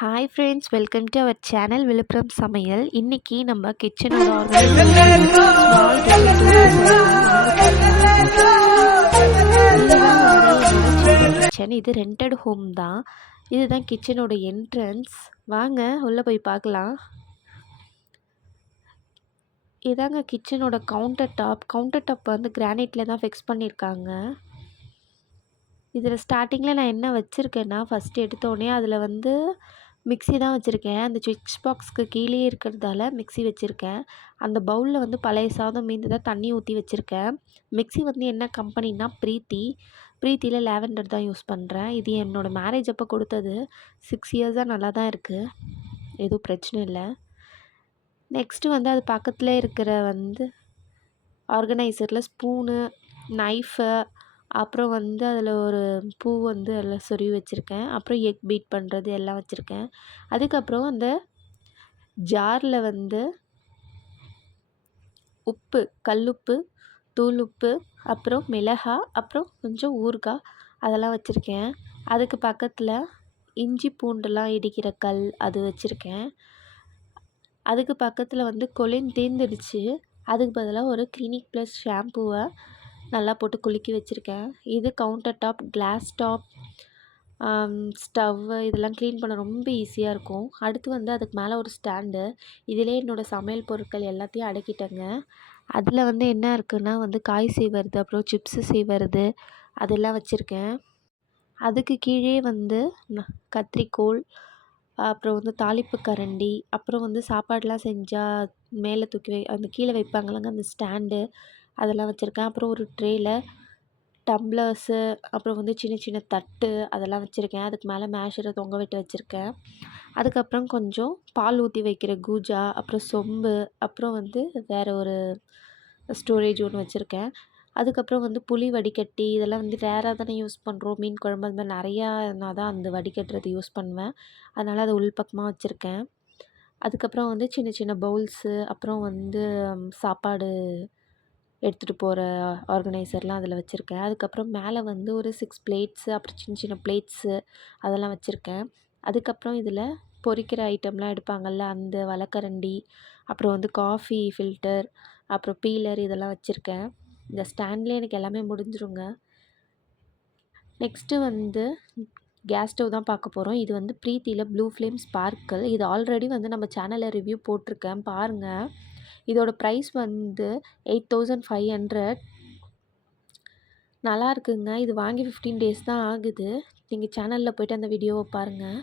Hi friends, welcome to our channel Villupuram சமையல். இன்னைக்கு நம்ம கிச்சனோட ஆர்கனைசேஷன் ஸ்மால் கிச்சன். இது ரெண்டட் ஹோம் தான். இதுதான் கிச்சனோட என்ட்ரன்ஸ். வாங்க உள்ளே போய் பார்க்கலாம். இதாங்க கிச்சனோட கவுண்டர் டாப் வந்து கிரானைட்டில் தான் ஃபிக்ஸ் பண்ணியிருக்காங்க. இதில் ஸ்டார்டிங்கில் நான் என்ன வச்சுருக்கேன்னா, ஃபஸ்ட்டு எடுத்தோடனே அதில் வந்து மிக்ஸி தான் வச்சுருக்கேன். அந்த சுவிட்ச் பாக்ஸ்க்கு கீழே இருக்கிறதால மிக்ஸி வச்சுருக்கேன். அந்த பவுலில் வந்து பழைய சாதம் மீந்ததாக தண்ணி ஊற்றி வச்சுருக்கேன். மிக்ஸி வந்து என்ன கம்பெனின்னா ப்ரீத்தியில் லாவெண்டர் தான் யூஸ் பண்ணுறேன். இது என்னோடய மேரேஜ் அப்போ கொடுத்தது. 6 இயர்ஸாக நல்லா தான் இருக்குது, எதுவும் பிரச்சனை இல்லை. நெக்ஸ்ட்டு வந்து அது பக்கத்தில் இருக்கிற வந்து ஆர்கனைசரில் ஸ்பூனு, நைஃபு, அப்புறம் வந்து அதில் ஒரு பூ வந்து எல்லாம் சொருவி வச்சுருக்கேன். அப்புறம் எக் பீட் பண்ணுறது எல்லாம் வச்சுருக்கேன். அதுக்கப்புறம் அந்த ஜாரில் வந்து உப்பு, கல்லுப்பு, தூளுப்பு, அப்புறம் மிளகாய், அப்புறம் கொஞ்சம் ஊறுகாய் அதெல்லாம் வச்சுருக்கேன். அதுக்கு பக்கத்தில் இஞ்சி பூண்டுலாம் இடிக்கிற கல் அது வச்சுருக்கேன். அதுக்கு பக்கத்தில் வந்து கொலின் தீர்ந்துடுச்சு. அதுக்கு பதிலாக ஒரு கிளினிக் ப்ளஸ் ஷாம்புவை நல்லா போட்டு குலுக்கி வச்சுருக்கேன். இது counter top, glass top, stove இதெல்லாம் க்ளீன் பண்ண ரொம்ப ஈஸியாக இருக்கும். அடுத்து வந்து அதுக்கு மேலே ஒரு ஸ்டாண்டு. இதிலே என்னோடய சமையல் பொருட்கள் எல்லாத்தையும் அடக்கிட்டேங்க. அதில் வந்து என்ன இருக்குன்னா வந்து காய் சீவறது, அப்புறம் சிப்ஸு சீவறது அதெல்லாம் வச்சுருக்கேன். அதுக்கு கீழே வந்து கத்திரிக்கோல், அப்புறம் வந்து தாளிப்பு கரண்டி, அப்புறம் வந்து சாப்பாடெலாம் செஞ்சால் மேலே தூக்கி அந்த கீழே வைப்பாங்கல்லங்க அந்த ஸ்டாண்டு அதெல்லாம் வச்சுருக்கேன். அப்புறம் ஒரு ட்ரேயில் டம்ளர்ஸு, அப்புறம் வந்து சின்ன சின்ன தட்டு அதெல்லாம் வச்சுருக்கேன். அதுக்கு மேலே மேஷரை தொங்க விட்டு வச்சுருக்கேன். அதுக்கப்புறம் கொஞ்சம் பால் ஊற்றி வைக்கிற கூஜா, அப்புறம் சொம்பு, அப்புறம் வந்து வேறு ஒரு ஸ்டோரேஜ் ஒன்று வச்சுருக்கேன். அதுக்கப்புறம் வந்து புளி வடிகட்டி இதெல்லாம் வந்து ரேராக தானே யூஸ் பண்ணுறோம். மீன் குழம்பு அது மாதிரி நிறையா நான் தான் அந்த வடிகட்டுறது யூஸ் பண்ணுவேன். அதனால் அதை உள்பக்கமாக வச்சுருக்கேன். அதுக்கப்புறம் வந்து சின்ன சின்ன பவுல்ஸு, அப்புறம் வந்து சாப்பாடு எடுத்துகிட்டு போகிற ஆர்கனைசர்லாம் அதில் வச்சுருக்கேன். அதுக்கப்புறம் மேலே வந்து ஒரு 6 பிளேட்ஸு, அப்புறம் சின்ன சின்ன பிளேட்ஸு அதெல்லாம் வச்சுருக்கேன். அதுக்கப்புறம் இதில் பொரிக்கிற ஐட்டம்லாம் எடுப்பாங்கள்ல அந்த வலைக்கரண்டி, அப்புறம் வந்து காஃபி ஃபில்டர், அப்புறம் பீலர் இதெல்லாம் வச்சுருக்கேன். இந்த ஸ்டாண்ட்லேயே எனக்கு எல்லாமே முடிஞ்சிருங்க. நெக்ஸ்ட்டு வந்து கேஸ் ஸ்டவ் தான் பார்க்க போகிறோம். இது வந்து ப்ரீத்தியில் ப்ளூ ஃப்ளேம் ஸ்பார்க்கிள். இது ஆல்ரெடி வந்து நம்ம சேனலில் ரிவ்யூ போட்டிருக்கேன், பாருங்கள். இதோட ப்ரைஸ் வந்து 8500. நல்லா இருக்குங்க. இது வாங்கி 15 டேஸ் தான் ஆகுது. நீங்கள் சேனலில் போய்ட்டு அந்த வீடியோவை பாருங்கள்.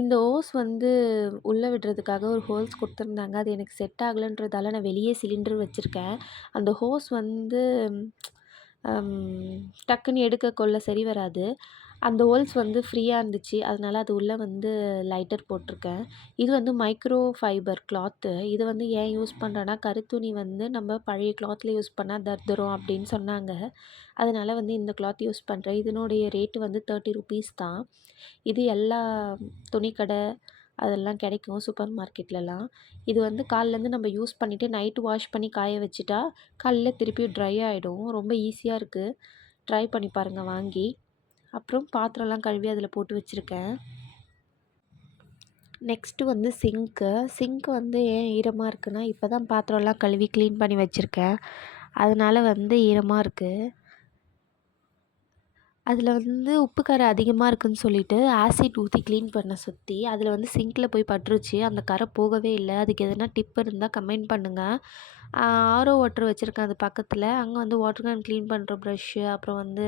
இந்த ஹோஸ் வந்து உள்ளே விடுறதுக்காக ஒரு ஹோல்ஸ் கொடுத்துருந்தாங்க. அது எனக்கு செட் ஆகலைன்றதால நான் வெளியே சிலிண்டர் வச்சுருக்கேன். அந்த ஹோஸ் வந்து டக்குன்னு எடுக்க கொள்ள சரி வராது. அந்த ஹோல்ஸ் வந்து ஃப்ரீயாக இருந்துச்சு, அதனால் அது உள்ளே வந்து லைட்டர் போட்டிருக்கேன். இது வந்து மைக்ரோ ஃபைபர் கிளாத்து. இது வந்து ஏன் யூஸ் பண்ணுறேன்னா, கருத்துணி வந்து நம்ம பழைய கிளாத்தில் யூஸ் பண்ணால் தர்தரும் அப்படின்னு சொன்னாங்க. அதனால் வந்து இந்த கிளாத் யூஸ் பண்ணுறேன். இதனுடைய ரேட்டு வந்து 30 ருபீஸ் தான். இது எல்லா துணிக்கடை அதெல்லாம் கிடைக்கும் சூப்பர் மார்க்கெட்லலாம். இது வந்து காலைலேருந்து நம்ம யூஸ் பண்ணிவிட்டு நைட்டு வாஷ் பண்ணி காய வச்சுட்டா காலையில் திருப்பியும் ட்ரை ஆகிடும். ரொம்ப ஈஸியாக இருக்குது. ட்ரை பண்ணி பாருங்கள் வாங்கி. அப்புறம் பாத்திரம்லாம் கழுவி அதில் போட்டு வச்சுருக்கேன். நெக்ஸ்ட்டு வந்து சிங்க்கு வந்து ஏன் ஈரமாக இருக்குன்னா, இப்போ தான் பாத்திரம்லாம் கழுவி க்ளீன் பண்ணி வச்சுருக்கேன். அதனால் வந்து ஈரமாக இருக்குது. அதில் வந்து உப்பு கரை அதிகமாக இருக்குதுன்னு சொல்லிவிட்டு ஆசிட் ஊற்றி க்ளீன் பண்ண சுற்றி அதில் வந்து சிங்கில் போய் பட்டுருச்சு. அந்த கரை போகவே இல்லை. அதுக்கு எதனா டிப் இருந்தால் கமெண்ட் பண்ணுங்கள். ஆரோ வாட்டர் வச்சுருக்கேன் அது பக்கத்தில். அங்கே வந்து வாட்டர் கேன் க்ளீன் பண்ணுற ப்ரஷ்ஷு, அப்புறம் வந்து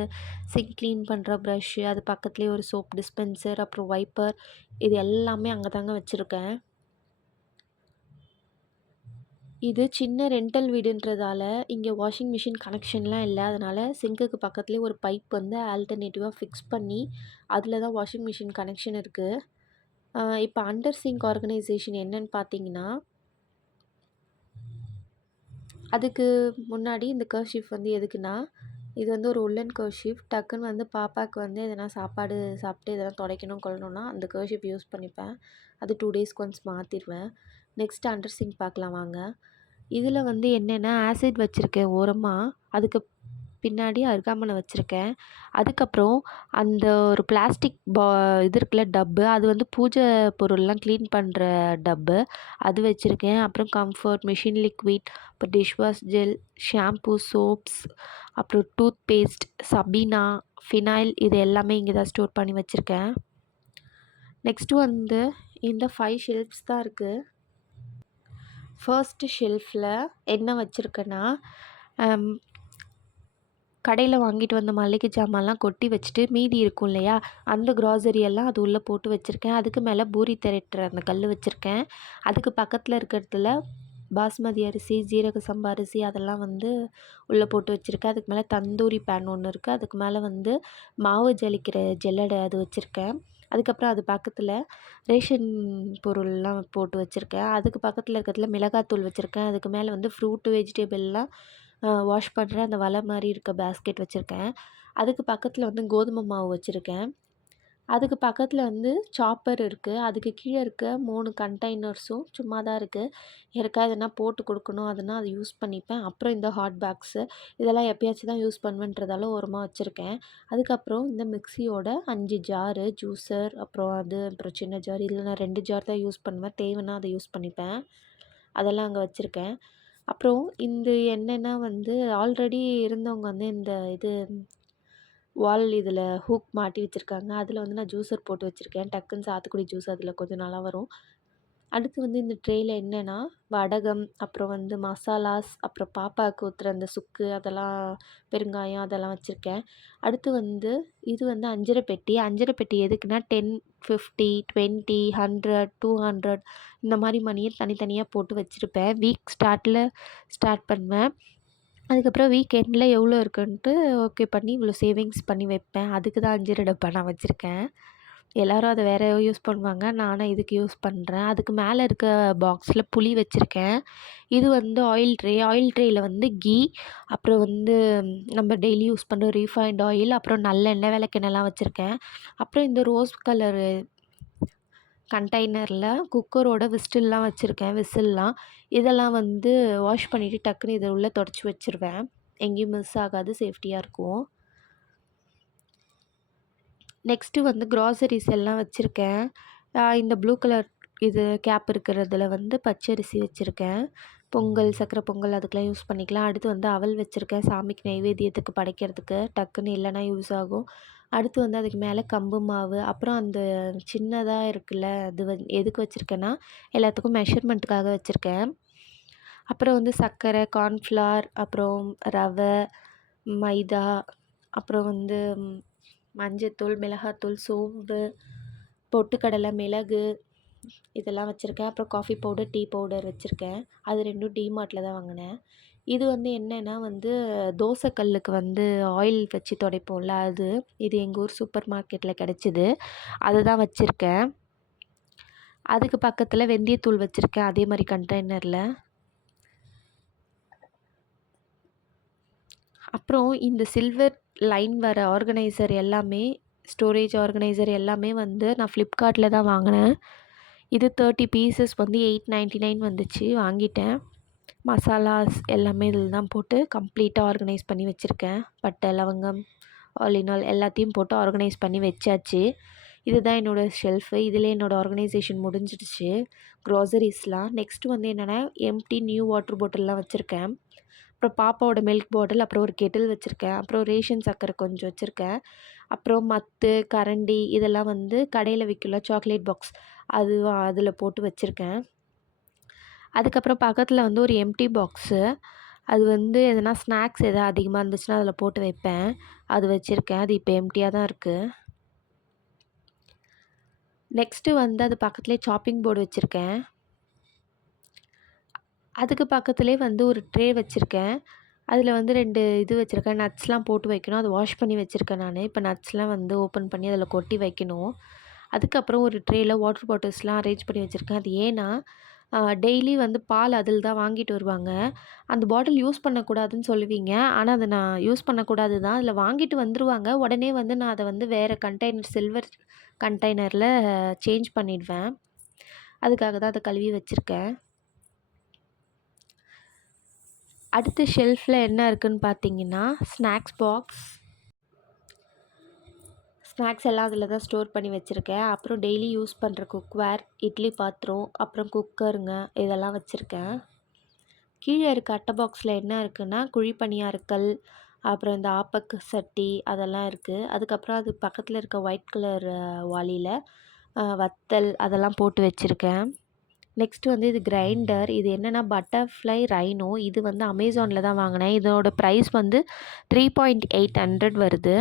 சிங்க் க்ளீன் பண்ணுற ப்ரஷ்ஷு, அது பக்கத்துலேயே ஒரு சோப் டிஸ்பென்சர், அப்புறம் வைப்பர் இது எல்லாமே அங்கே தாங்க வச்சுருக்கேன். இது சின்ன ரெண்டல் வீடுன்றதால இங்கே வாஷிங் மிஷின் கனெக்ஷன்லாம் இல்லை. அதனால் சிங்க்குக்கு பக்கத்துலேயே ஒரு பைப் வந்து ஆல்டர்னேட்டிவாக ஃபிக்ஸ் பண்ணி அதில் தான் வாஷிங் மிஷின் கனெக்ஷன் இருக்குது. இப்போ அண்டர் சிங்க் ஆர்கனைசேஷன் என்னன்னு பார்த்தீங்கன்னா, அதுக்கு முன்னாடி இந்த கர்ஷீஃப் வந்து எதுக்குன்னா, இது வந்து ஒரு உல்லன் கர்ஷீஃப். டக்குன்னு வந்து பாப்பாவுக்கு வந்து எதனா சாப்பாடு சாப்பிட்டு எதனா துடைக்கணும் கொள்ளணும்னா அந்த கர்ஷீஃப் யூஸ் பண்ணிப்பேன். அது 2 டேஸ்க்கு ஒன்ஸ் மாற்றிடுவேன். நெக்ஸ்ட்டு அண்டர் சிங்க் பார்க்கலாம் வாங்க. இதில் வந்து என்னென்னா ஆசிட் வச்சுருக்கேன் ஓரமாக. அதுக்கு பின்னாடி அருகாமனை வச்சுருக்கேன். அதுக்கப்புறம் அந்த ஒரு பிளாஸ்டிக் இது இருக்குல்ல டப்பு, அது வந்து பூஜை பொருள்லாம் க்ளீன் பண்ணுற டப்பு, அது வச்சுருக்கேன். அப்புறம் கம்ஃபர்ட், மிஷின் லிக்விட், அப்புறம் டிஷ்வாஷ் ஜெல், ஷாம்பூ, சோப்ஸ், அப்புறம் டூத் பேஸ்ட், சபீனா, ஃபினாயில் இது எல்லாமே இங்கே தான் ஸ்டோர் பண்ணி வச்சுருக்கேன். நெக்ஸ்ட்டு வந்து இந்த 5 ஷெல்ஃப்ஸ் தான் இருக்குது. ஃபர்ஸ்ட்டு ஷெல்ஃபில் என்ன வச்சுருக்கேன்னா, கடையில் வாங்கிட்டு வந்த மளிகை ஜாமான்லாம் கொட்டி வச்சுட்டு மீதி இருக்கும் இல்லையா, அந்த க்ராசரி எல்லாம் அது உள்ளே போட்டு வச்சுருக்கேன். அதுக்கு மேலே பூரி திரட்டுற அந்த கல் வச்சுருக்கேன். அதுக்கு பக்கத்தில் இருக்கிறதுல பாஸ்மதி அரிசி, ஜீரக சம்பா அரிசி அதெல்லாம் வந்து உள்ளே போட்டு வச்சுருக்கேன். அதுக்கு மேலே தந்தூரி பேன் ஒன்று இருக்குது. அதுக்கு மேலே வந்து மாவு ஜலிக்கிற ஜல்லடை அது வச்சுருக்கேன். அதுக்கப்புறம் அது பக்கத்தில் ரேஷன் பொருள்லாம் போட்டு வச்சுருக்கேன். அதுக்கு பக்கத்தில் இருக்கிறதுல மிளகாத்தூள் வச்சுருக்கேன். அதுக்கு மேலே வந்து ஃப்ரூட்டு, வெஜிடபிள்லாம் வாஷ் பண்ணுற அந்த வலை மாதிரி இருக்க பேஸ்கெட் வச்சுருக்கேன். அதுக்கு பக்கத்தில் வந்து கோதுமை மாவு வச்சுருக்கேன். அதுக்கு பக்கத்தில் வந்து சாப்பர் இருக்குது. அதுக்கு கீழே இருக்க 3 கண்டெய்னர்ஸும் சும்மா தான் இருக்குது. யாருக்காவது எதுனா போட்டு கொடுக்கணும் அதுனா அதை யூஸ் பண்ணிப்பேன். அப்புறம் இந்த ஹாட் பேக்ஸு இதெல்லாம் எப்பயாச்சும் தான் யூஸ் பண்ணுவேன்றதால ஓரமாக வச்சுருக்கேன். அதுக்கப்புறம் இந்த மிக்ஸியோட 5 ஜாரு, ஜூஸர், அப்புறம் சின்ன ஜார், இதில் நான் 2 ஜார் தான் யூஸ் பண்ணுவேன். தேவைன்னா அதை யூஸ் பண்ணிப்பேன். அதெல்லாம் அங்கே வச்சுருக்கேன். அப்புறம் இந்த என்னென்னா வந்து ஆல்ரெடி இருந்தவங்க வந்து இந்த இது வால் இதில் ஹூக் மாட்டி வச்சுருக்காங்க. அதில் வந்து நான் ஜூஸர் போட்டு வச்சுருக்கேன். டக்குன்னு சாத்துக்குடி ஜூஸ் அதில் கொஞ்சம் நல்லா வரும். அடுத்து வந்து இந்த ட்ரேயில் என்னென்னா வடகம், அப்புறம் வந்து மசாலாஸ், அப்புறம் பாப்பாவுக்கு ஊற்றுற அந்த சுக்கு அதெல்லாம், பெருங்காயம் அதெல்லாம் வச்சுருக்கேன். அடுத்து வந்து இது வந்து அஞ்சரை பெட்டி. அஞ்சரை பெட்டி எதுக்குன்னா 10, 50, 20, 100, 200 இந்த மாதிரி மணியை தனித்தனியாக போட்டு வச்சுருப்பேன். வீக் ஸ்டார்ட் பண்ணுவேன். அதுக்கப்புறம் வீக் எண்டில் எவ்வளோ இருக்குன்ட்டு ஓகே பண்ணி இவ்வளோ சேவிங்ஸ் பண்ணி வைப்பேன். அதுக்கு தான் அஞ்சரை டப்பா நான் வச்சுருக்கேன். எல்லோரும் அதை வேறு யூஸ் பண்ணுவாங்க. நானும் இதுக்கு யூஸ் பண்ணுறேன். அதுக்கு மேலே இருக்க பாக்ஸில் புளி வச்சுருக்கேன். இது வந்து ஆயில் ட்ரே. ஆயில் ட்ரேயில் வந்து கீ, அப்புறம் வந்து நம்ம டெய்லி யூஸ் பண்ணுற ரீஃபைண்ட் ஆயில், அப்புறம் நல்லெண்ணெய், விளக்கெண்ணெய்லாம் வச்சுருக்கேன். அப்புறம் இந்த ரோஸ் கலரு கண்டெய்னரில் குக்கரோட விசில்லாம் வச்சுருக்கேன். விசில்லாம் இதெல்லாம் வந்து வாஷ் பண்ணிவிட்டு டக்குன்னு இதை உள்ளே தொடச்சி வச்சுருவேன். எங்கேயும் மிஸ் ஆகாது, சேஃப்டியாக இருக்கும். நெக்ஸ்ட்டு வந்து க்ராசரிஸ் எல்லாம் வச்சுருக்கேன். இந்த ப்ளூ கலர் இது கேப் இருக்கிறதுல வந்து பச்சரிசி வச்சுருக்கேன். பொங்கல், சக்கரை பொங்கல் அதுக்கெலாம் யூஸ் பண்ணிக்கலாம். அடுத்து வந்து அவல் வச்சுருக்கேன் சாமிக்கு நைவேத்தியத்துக்கு படைக்கிறதுக்கு, டக்குன்னு இல்லைனா யூஸ் ஆகும். அடுத்து வந்து அதுக்கு மேலே கம்பு மாவு, அப்புறம் அந்த சின்னதாக இருக்குல்ல அது எதுக்கு வச்சுருக்கேன்னா எல்லாத்துக்கும் மெஷர்மெண்ட்டுக்காக வச்சுருக்கேன். அப்புறம் வந்து சர்க்கரை, கார்ன்ஃப்ளவர், அப்புறம் ரவை, மைதா, அப்புறம் வந்து மஞ்சத்தூள், மிளகாத்தூள், சோம்பு, பொட்டுக்கடலை, மிளகு இதெல்லாம் வச்சுருக்கேன். அப்புறம் காஃபி பவுடர், டீ பவுடர் வச்சுருக்கேன். அது 2ம் டிமார்ட்டில் தான் வாங்கினேன். இது வந்து என்னென்னா வந்து தோசைக்கல்லுக்கு வந்து ஆயில் வச்சு துடைப்போம்ல அது. இது எங்கள் ஊர் சூப்பர் மார்க்கெட்டில் கிடச்சிது. அதை தான் வச்சுருக்கேன். அதுக்கு பக்கத்தில் வெந்தயத்தூள் வச்சுருக்கேன் அதே மாதிரி கண்டெய்னரில். அப்புறம் இந்த சில்வர் லைன் வர ஆர்கனைசர் எல்லாமே, ஸ்டோரேஜ் ஆர்கனைசர் எல்லாமே வந்து நான் ஃப்ளிப்கார்ட்டில் தான் வாங்கினேன். இது 30 பீசஸ் வந்து 899 வந்துச்சு, வாங்கிட்டேன். மசாலாஸ் எல்லாமே இதில் தான் போட்டு கம்ப்ளீட்டாக ஆர்கனைஸ் பண்ணி வச்சுருக்கேன். பட்டை, லவங்கம், ஆல் இன் ஆல் எல்லாத்தையும் போட்டு ஆர்கனைஸ் பண்ணி வச்சாச்சு. இதுதான் என்னோடய ஷெல்ஃபு. இதில் என்னோடய ஆர்கனைசேஷன் முடிஞ்சிடுச்சு க்ராசரிஸ்லாம். நெக்ஸ்ட்டு வந்து என்னென்னா எம்டி நியூ வாட்டர் பாட்டில்லாம் வச்சுருக்கேன். அப்புறம் பாப்பாவோட மில்க் பாட்டில், அப்புறம் ஒரு கெட்டில் வச்சுருக்கேன். அப்புறம் ரேஷன் சர்க்கரை கொஞ்சம் வச்சுருக்கேன். அப்புறம் மத்து, கரண்டி இதெல்லாம் வந்து கடையில் விற்கும்ல சாக்லேட் பாக்ஸ், அதில் போட்டு வச்சுருக்கேன். அதுக்கப்புறம் பக்கத்தில் வந்து ஒரு எம்டி பாக்ஸு, அது வந்து எதனா ஸ்நாக்ஸ் எதாவது அதிகமாக இருந்துச்சுன்னா அதில் போட்டு வைப்பேன். அது வச்சுருக்கேன். அது இப்போ எம்டியாக தான் இருக்குது. நெக்ஸ்ட்டு வந்து அது பக்கத்துலேயே சாப்பிங் போர்டு வச்சுருக்கேன். அதுக்கு பக்கத்துலேயே வந்து ஒரு ட்ரே வச்சுருக்கேன். அதில் வந்து 2 இது வச்சுருக்கேன். நட்ஸ்லாம் போட்டு வைக்கணும். அதை வாஷ் பண்ணி வச்சுருக்கேன் நான். இப்போ நட்ஸ்லாம் வந்து ஓப்பன் பண்ணி அதில் கொட்டி வைக்கணும். அதுக்கப்புறம் ஒரு ட்ரேயில் வாட்டர் பாட்டில்ஸ்லாம் அரேஞ்ச் பண்ணி வச்சுருக்கேன். அது ஏன்னா டெய்லி வந்து பால் அதில் தான் வாங்கிட்டு வருவாங்க. அந்த பாட்டில் யூஸ் பண்ணக்கூடாதுன்னு சொல்லுவீங்க. ஆனால் அதை நான் யூஸ் பண்ணக்கூடாது தான். அதில் வாங்கிட்டு வந்துருவாங்க. உடனே வந்து நான் அதை வந்து வேறு கண்டெய்னர் சில்வர் கண்டெய்னரில் சேஞ்ச் பண்ணிடுவேன். அதுக்காக தான் அதை கழுவி வச்சுருக்கேன். அடுத்த ஷெல்ஃபில் என்ன இருக்குதுன்னு பார்த்தீங்கன்னா ஸ்நாக்ஸ் பாக்ஸ். ஸ்நாக்ஸ் எல்லாம் அதில் தான் ஸ்டோர் பண்ணி வச்சுருக்கேன். அப்புறம் டெய்லி யூஸ் பண்ணுற குக்வேர், இட்லி பாத்திரம், அப்புறம் குக்கருங்க இதெல்லாம் வச்சுருக்கேன். கீழே இருக்க அட்டை பாக்ஸில் என்ன இருக்குன்னா குழி பணியாரக்கல், அப்புறம் இந்த ஆப்பக்கு சட்டி அதெல்லாம் இருக்குது. அதுக்கப்புறம் அது பக்கத்தில் இருக்க ஒயிட் கலர் வாளியில் வத்தல் அதெல்லாம் போட்டு வச்சுருக்கேன். நெக்ஸ்ட்டு வந்து இது கிரைண்டர். இது என்னென்னா பட்டர்ஃப்ளை ரைனோ. இது வந்து அமேசானில் தான் வாங்கினேன். இதோட ப்ரைஸ் வந்து 3,800 வருது.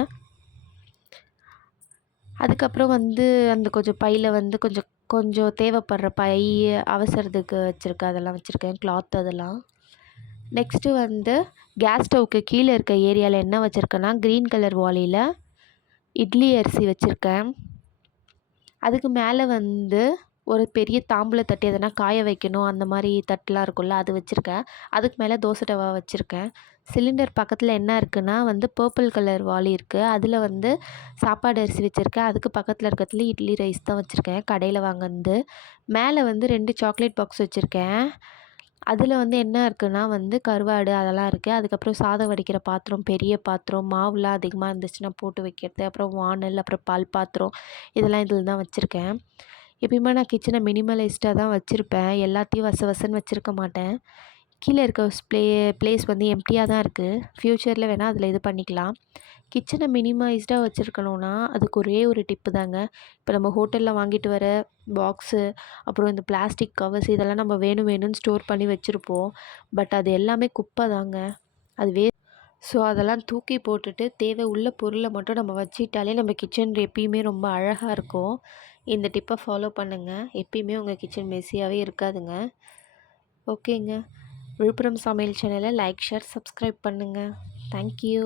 அதுக்கப்புறம் வந்து அந்த கொஞ்சம் பையில் வந்து கொஞ்சம் கொஞ்சம் தேவைப்படுற பை, அவசரத்துக்கு வச்சுருக்கேன் அதெல்லாம் வச்சுருக்கேன், கிளாத் அதெல்லாம். நெக்ஸ்ட்டு வந்து கேஸ் ஸ்டவ்வுக்கு கீழே இருக்க ஏரியாவில் என்ன வச்சுருக்கேன்னா க்ரீன் கலர் வாளியில் இட்லி அரிசி வச்சுருக்கேன். அதுக்கு மேலே வந்து ஒரு பெரிய தாம்பூல தட்டு, எதனா காய வைக்கணும் அந்த மாதிரி தட்டுலாம் இருக்கும்ல அது வச்சுருக்கேன். அதுக்கு மேலே தோசை டவா வச்சுருக்கேன். சிலிண்டர் பக்கத்தில் என்ன இருக்குன்னா வந்து பர்பிள் கலர் வாளி இருக்குது. அதில் வந்து சாப்பாடு அரிசி வச்சுருக்கேன். அதுக்கு பக்கத்தில் இருக்கிறதுல இட்லி ரைஸ் தான் வச்சுருக்கேன் கடையில் வாங்கினது. மேலே வந்து 2 சாக்லேட் பாக்ஸ் வச்சுருக்கேன். அதில் வந்து என்ன இருக்குன்னா வந்து கருவாடு அதெல்லாம் இருக்குது. அதுக்கப்புறம் சாதம் வடிக்கிற பாத்திரம், பெரிய பாத்திரம், மாவுலாம் அதிகமாக இருந்துச்சுன்னா போட்டு வைக்கிறது, அப்புறம் வாணல், அப்புறம் பால் பாத்திரம் இதெல்லாம் இதில் தான் வச்சுருக்கேன். எப்பயுமே நான் கிச்சனை மினிமலைஸ்டாக தான் வச்சுருப்பேன். எல்லாத்தையும் வசன்னு வச்சுருக்க மாட்டேன். கீழே இருக்க ப்ளேஸ் வந்து எம்ப்டியாக தான் இருக்குது. ஃப்யூச்சரில் வேணால் அதில் இது பண்ணிக்கலாம். கிச்சனை மினிமைஸ்டாக வச்சுருக்கணுன்னா அதுக்கு ஒரே ஒரு டிப்பு தாங்க. இப்போ நம்ம ஹோட்டலில் வாங்கிட்டு வர பாக்ஸு, அப்புறம் இந்த பிளாஸ்டிக் கவர்ஸ் இதெல்லாம் நம்ம வேணும்னு ஸ்டோர் பண்ணி வச்சுருப்போம். பட் அது எல்லாமே குப்பை தாங்க. அது ஸோ அதெல்லாம் தூக்கி போட்டுட்டு தேவை உள்ள பொருளை மட்டும் நம்ம வச்சிட்டாலே நம்ம கிச்சன் எப்பயுமே ரொம்ப அழகாக இருக்கும். இந்த டிப்பை ஃபாலோ பண்ணுங்கள். எப்பயுமே உங்கள் கிச்சன் மெஸ்ஸியாகவே இருக்காதுங்க. ஓகேங்க. விழுப்புரம் சமையல் சேனலை லைக், ஷேர், சப்ஸ்கிரைப் பண்ணுங்கள். தேங்க்யூ.